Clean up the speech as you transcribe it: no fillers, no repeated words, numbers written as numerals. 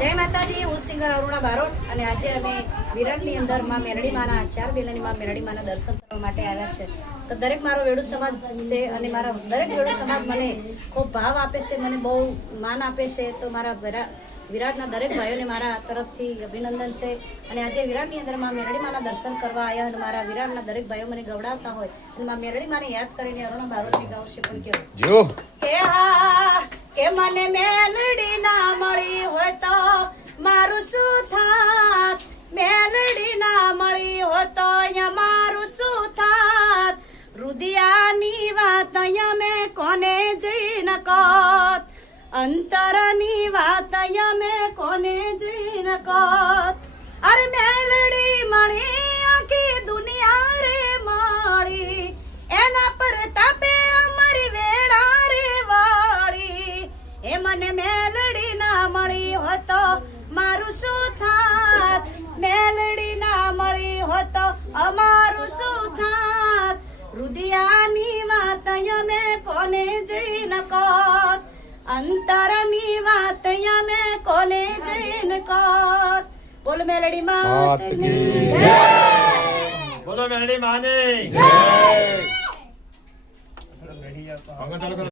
જય માતાજી, હું સિંગર અરુણા બારોટ અને આજે અમે વિરાટની અંદર માં મેલડી માના 4 બેલાની માં મેલડી માના દર્શન કરવા માટે આવ્યા છે. તો દરેક મારો વેડુ સમાજ છે અને મારા દરેક વેડુ સમાજ મને ખૂબ ભાવ આપે છે, મને બહુ માન આપે છે. તો મારા વિરાટના દરેક ભાઈઓને મારા તરફથી અભિનંદન છે. અને આજે વિરાટની અંદર માં મેલડી માના દર્શન કરવા આવ્યા અને મારા વિરાટના દરેક ભાઈઓ મને ગવડાવતા હોય અને માં મેલડી માને યાદ કરીને અરુણા બારોટની ગાવશે પણ કેવું કે હા કે મને મેલડી ના મળી હોય તો મારું શું થાત, મેલડી ના મળી હોય તો અહીંયા મારું શું થાત, રુદિયાની વાત અહીંયા મેં કોને જઈ ન કોત, અંતરની વાત અહીંયા મેં કોને જઈ ન કોત. અરે મેલડી મળી આખી દુનિયા રે મળી, એના પર તાપે અમારી વેળા રે વાળી. એ મને મેલડી ના મળી હોત તો મારું શું થાત, મેલડી ના મળી હોત તો અમારું શું થાત, રુદિયાની વાત અહીંયા મેં કોને જઈ ન કોત, અંતરની વાત અહીંયા મેં કોને જઈ ન કોત. બોલ મેલડી માત કી જય, બોલો મેલડી માને જય.